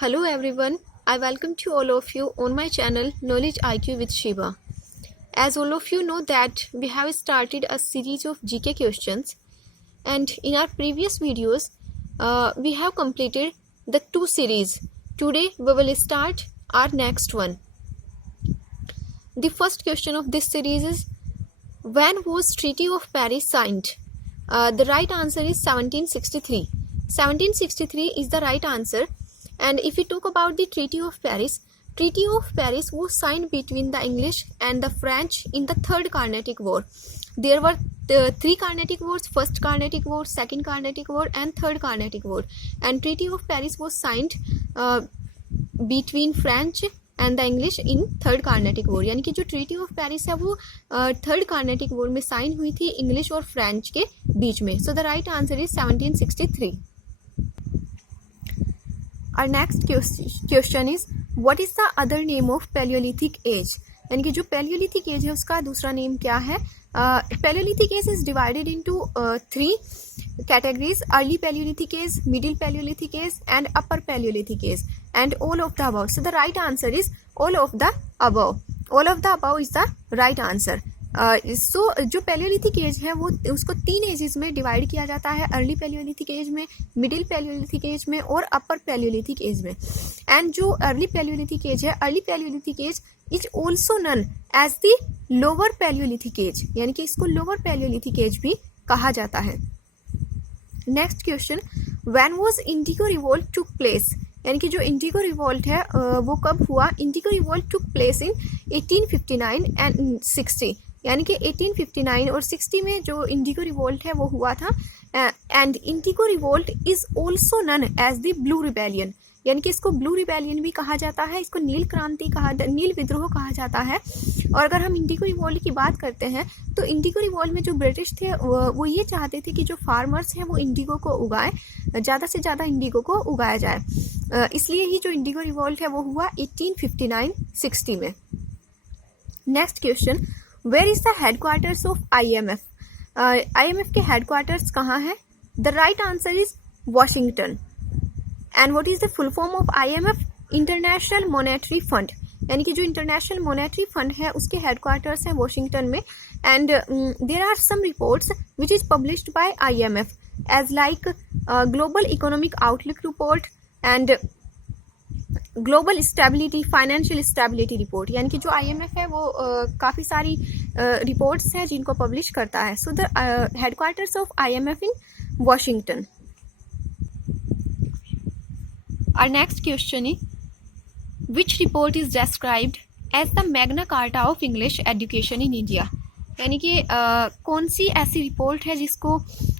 Hello everyone, I welcome to all of you on my channel Knowledge IQ with Shiva. As all of you know that we have started a series of GK questions, and in our previous videos we have completed the two series. Today we will start our next one. The first question of this series is, when was Treaty of Paris signed? The right answer is 1763. 1763 is the right answer. And if we talk about the Treaty of Paris was signed between the English and the French in the Third Carnatic War. There were three Carnatic Wars: First Carnatic War, Second Carnatic War, and Third Carnatic War. And Treaty of Paris was signed between French and the English in third Carnatic war. यानी कि जो treaty of Paris है वो third Carnatic war में sign हुई थी English और French के बीच में. So the right answer is 1763. Our next question is, what is the other name of Paleolithic age? यानी कि जो Paleolithic age है उसका दूसरा नेम क्या है? Paleolithic age is divided into three categories: early Paleolithic age, middle Paleolithic age, and upper Paleolithic age, and all of the above. So the right answer is all of the above. All of the above is the right answer. सो जो Palaeolithic age है वो उसको तीन edges में divide किया जाता है: early palaeolithic age में, मिडिल पैलियोलिथिक एज में, और अपर पैलियोलिथिक एज में. एंड जो अर्ली पैलियोलिथिक एज है, early palaeolithic age is also known as the lower palaeolithic age, यानी कि इसको लोअर पैलियोलिथिक एज भी कहा जाता है. Next question, when was Indigo revolt took place? यानी कि जो इंडिगो रिवोल्ट है वो कब हुआ? Indigo revolt took place in 1859 and 60. यानी कि 1859 और 60 में जो इंडिगो रिवोल्ट है वो हुआ था. And indigo revolt is also known as the blue rebellion, यानी कि इसको ब्लू रिबेलियन भी कहा जाता है, इसको नील क्रांति नील विद्रोह कहा जाता है. और अगर हम इंडिगो रिवोल्ट की बात करते हैं तो इंडिगो रिवोल्ट में जो ब्रिटिश थे वो ये चाहते थे कि जो फार्मर्स हैं वो इंडिगो को उगाएं, ज़्यादा से ज़्यादा इंडिगो को उगाया जाए. इसलिए ही जो इंडिगो रिवोल्ट है वो हुआ 1859-60 में. Next question, where is the headquarters of IMF? IMF के हेडक्वार्टर्स कहाँ है? The right answer is Washington. And what is the full form of IMF? International monetary fund. यानी कि जो इंटरनेशनल मॉनेटरी फंड है उसके हेडक्वार्टर्स हैं वॉशिंगटन में. And there are some reports which is published by IMF as like global economic outlook report and global stability, financial stability report. यानी कि जो IMF है वो काफ़ी सारी रिपोर्ट्स हैं जिनको पब्लिश करता है. So the headquarters of IMF in Washington. Our next question is, which report is described as the Magna Carta of English Education in India? यानी कि कौन सी ऐसी रिपोर्ट है जिसको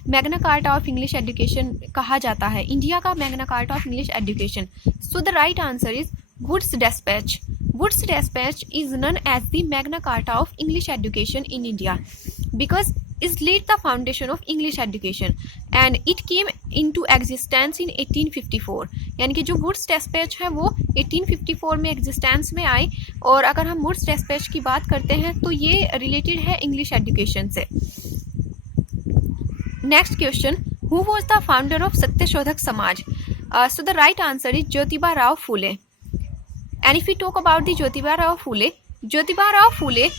magna carta of English education कहा जाता है, इंडिया का magna carta of English education? So the right answer is Wood's dispatch. Wood's dispatch is known as the magna carta of English education in India because is laid the foundation of English education and it came into existence in 1854. यानी कि जो woods dispatch है वो 1854 में existence में आई. और अगर हम वुड्स डिस्पैच की बात करते हैं तो ये रिलेटेड है इंग्लिश एजुकेशन से. Next question, who was the founder of Satyashodhak Samaj? So the right answer is Jyotiba Rao Phule. And if you talk about the Jyotiba Rao Phule, Jyotiba Rao Phule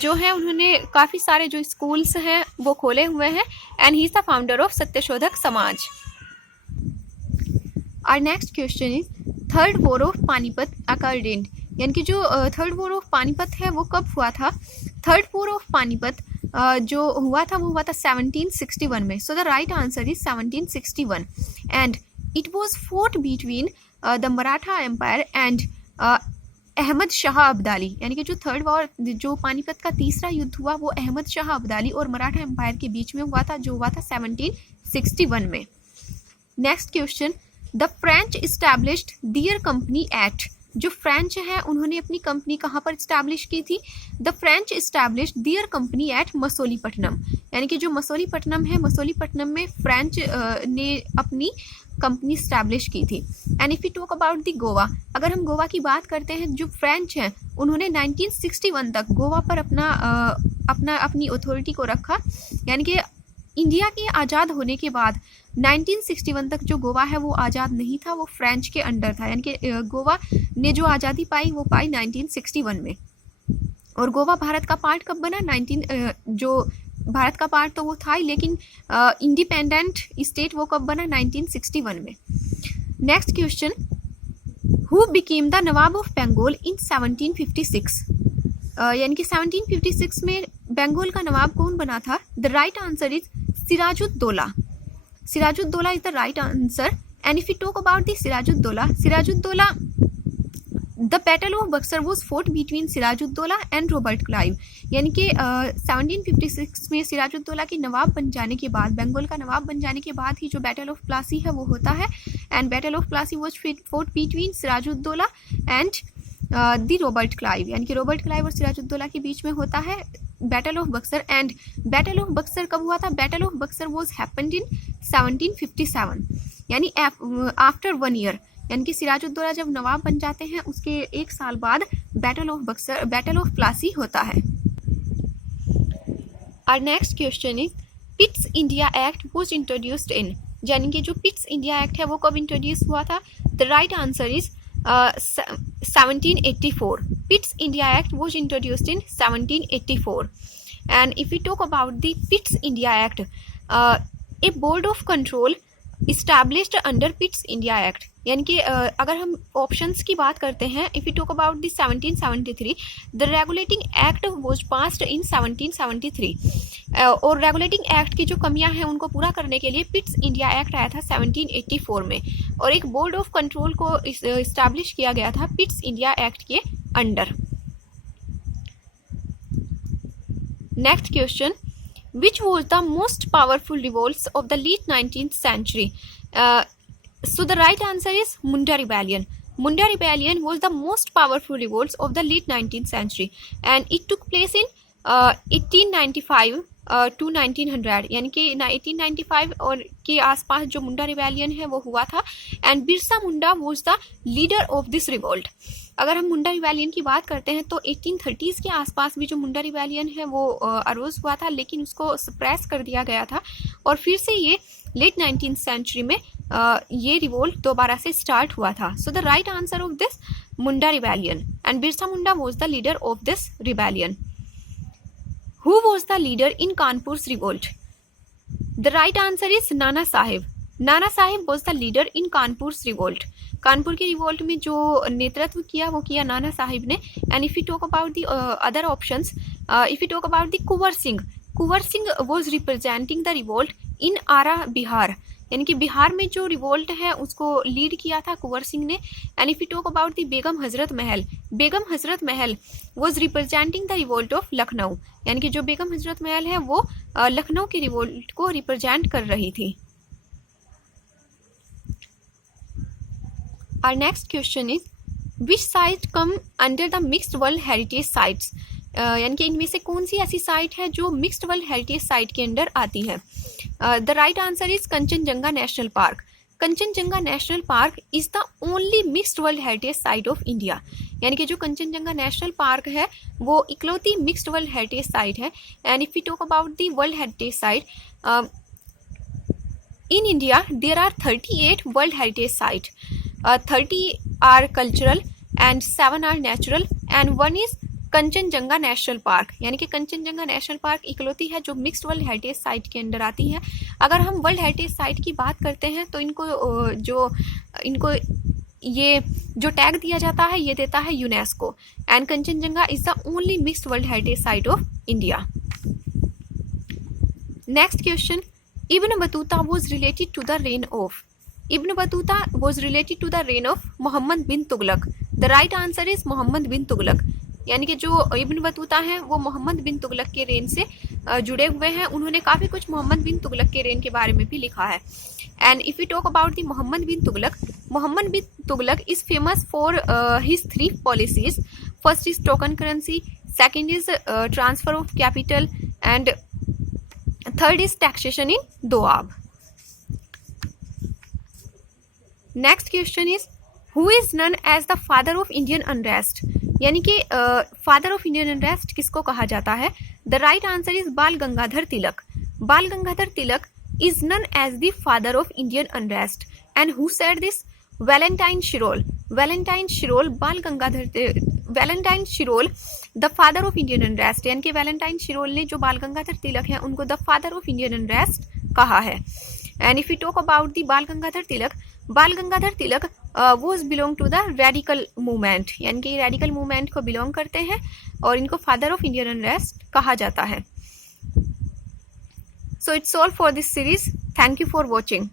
जो है उन्होंने काफ़ी सारे जो स्कूल्स हैं वो खोले हुए हैं. And he is the founder of Satyashodhak Samaj. Our next question is, third war of Panipat occurred in? यानी कि जो थर्ड वॉर ऑफ पानीपत है वो कब हुआ था? थर्ड वॉर ऑफ पानीपत जो हुआ था वो हुआ था 1761 में. So the right answer is 1761. And it was fought between the Maratha empire and Ahmad Shah Abdali. यानी कि जो थर्ड वॉर, जो पानीपत का तीसरा युद्ध हुआ वो अहमद शाह अब्दाली और मराठा एम्पायर के बीच में हुआ था, जो हुआ था 1761 में. Next question, the French established their company at? जो फ्रेंच है उन्होंने अपनी कंपनी कहाँ पर इस्टेब्लिश की थी? The French established their company at Masulipatnam. यानी कि जो मसोलीपट्टनम है, मसोलीपट्टनम में फ्रेंच ने अपनी कंपनी इस्टेब्लिश की थी. And if you talk about the Goa, अगर हम गोवा की बात करते हैं, जो फ्रेंच हैं उन्होंने 1961 तक गोवा पर अपनी अथॉरिटी को रखा. यानी कि इंडिया के आज़ाद होने के बाद 1961 तक जो गोवा है वो आज़ाद नहीं था, वो फ्रेंच के अंडर था। यानी कि गोवा ने जो आज़ादी पाई वो पाई 1961 में। और गोवा भारत का पार्ट कब बना? जो भारत का पार्ट तो वो था ही, लेकिन इंडिपेंडेंट स्टेट वो कब बना? 1961 में। Next question, who became the Nawab of Bengal in 1756? यानी कि 1756 में बंगाल का नवाब कौन बना था? The right answer is Sirajuddaulah. Sirajuddaulah is the right answer. And if you talk about the Sirajuddaulah, the battle of Buxar was fought between Sirajuddaulah and Robert Clive. यानी कि 1756 में सिराजुद्दौला के नवाब बन जाने के बाद, बंगाल का नवाब बन जाने के बाद ही जो बैटल ऑफ प्लासी है वो होता है। And battle of Plassey was fought between Sirajuddaulah and the Robert Clive. यानी कि रॉबर्ट क्लाइव और सिराजुद्दौला के बीच में होता है battle of Buxar. And battle of Buxar कब हुआ था? Battle of Buxar was happened in 1757, यानी आफ्टर 1 ईयर। यानी कि सिराजुद्दौला जब नवाब बन जाते हैं उसके 1 साल बाद बैटल ऑफ प्लासी होता है। Our next question is पिट्स India act was introduced in. यानी कि जो पिट्स इंडिया एक्ट है वो कब इंट्रोड्यूस हुआ था? The right answer is 1784. Pitt's India Act was introduced in 1784. And if we talk about the Pitt's India Act, a board of control established under Pitt's India Act. यानी कि अगर हम options की बात करते हैं, if you talk about the 1773, the regulating act was passed in 1773. और regulating act की जो कमियां हैं उनको पूरा करने के लिए पिट्स इंडिया एक्ट आया था 1784 में, और एक बोर्ड ऑफ कंट्रोल को इस्टेब्लिश किया गया था पिट्स इंडिया एक्ट के under. Next question, which was the most powerful revolts of the late 19th century? So the right answer is Munda Rebellion. Munda Rebellion was the most powerful revolts of the late 19th century, and it took place in 1895 to 1900. यानी कि 1895 और के आसपास जो मुंडा rebellion है वो हुआ था। And Birsa Munda was the leader of this revolt. अगर हम मुंडा रिबेलियन की बात करते हैं तो 1830s के आसपास भी जो मुंडा रिबेलियन है वो अरोज हुआ था, लेकिन उसको सप्रेस कर दिया गया था, और फिर से ये लेट 19th सेंचुरी में ये रिवोल्ट दोबारा से स्टार्ट हुआ था। So the right answer of this Munda rebellion, and Birsa Munda was the leader of this rebellion. Who was the leader in Kanpur's revolt? The right answer is Nana Sahib. Nana Sahib was the leader in Kanpur's revolt. Kanpur के revolt में जो नेतृत्व किया वो किया नाना साहिब ने। And if you talk about the other options, if you talk about the Kunwar Singh was representing the revolt in Arrah Bihar. यानी कि बिहार में जो रिवोल्ट है उसको लीड किया था कुंवर सिंह ने। And if you talk about the Begum Hazrat Mahal was representing the revolt of Lucknow. यानी कि जो बेगम हजरत महल है वो लखनऊ के रिवोल्ट को रिप्रेजेंट कर रही थी। Our next question is which site come under the mixed world heritage sites? यानी कि इनमें से कौन सी ऐसी साइट है जो मिक्स्ड वर्ल्ड हेरिटेज साइट के अंडर आती है? The right answer is Kanchenjunga national park. Kanchenjunga national park is the only mixed world heritage site of India. यानी कि जो कंचनजंगा नेशनल पार्क है वो इकलौती मिक्स्ड वर्ल्ड हेरिटेज साइट है। And if you talk about the world heritage site, in India there are 38 world heritage site. 30 are cultural and 7 are natural and 1 is Kanchenjunga national park. यानी कि Kanchenjunga national park इकलौती है जो mixed world heritage site के under आती है। अगर हम वर्ल्ड हेरिटेज साइट की बात करते हैं तो इनको ये जो टैग दिया जाता है ये देता है UNESCO. And Kanchenjunga is the only mixed world heritage site of India. Next question, Ibn Battuta was related to the reign of? Ibn Battuta was related to the reign of Muhammad bin Tughlaq. The right answer is Muhammad bin Tughlaq. यानी कि जो Ibn Battuta हैं वो मोहम्मद बिन तुगलक के rain से जुड़े हुए हैं। उन्होंने काफ़ी कुछ मोहम्मद बिन तुगलक के रेन के बारे में भी लिखा है। And if you talk about the Mohammad bin Tughlaq is famous for his 3 policies. First is token currency, second is transfer of capital and third is taxation in Doab. Next question is who is known as the father of Indian unrest? यानी कि father of Indian unrest किसको कहा जाता है? The right answer is बाल गंगाधर तिलक। बाल गंगाधर तिलक is known as the father of Indian unrest. And who said this? Valentine Shirol. Valentine Shirol, Valentine Shirol, the father of Indian unrest. यानी कि Valentine Shirol ने जो बाल गंगाधर तिलक है उनको the father of Indian unrest कहा है. And if you talk about the Bal Gangadhar Tilak was belong to the radical movement, यानी कि रेडिकल मूवमेंट को बिलोंग करते हैं और इनको फादर ऑफ इंडियन अनरेस्ट कहा जाता है. So it's all for this series. Thank you for watching.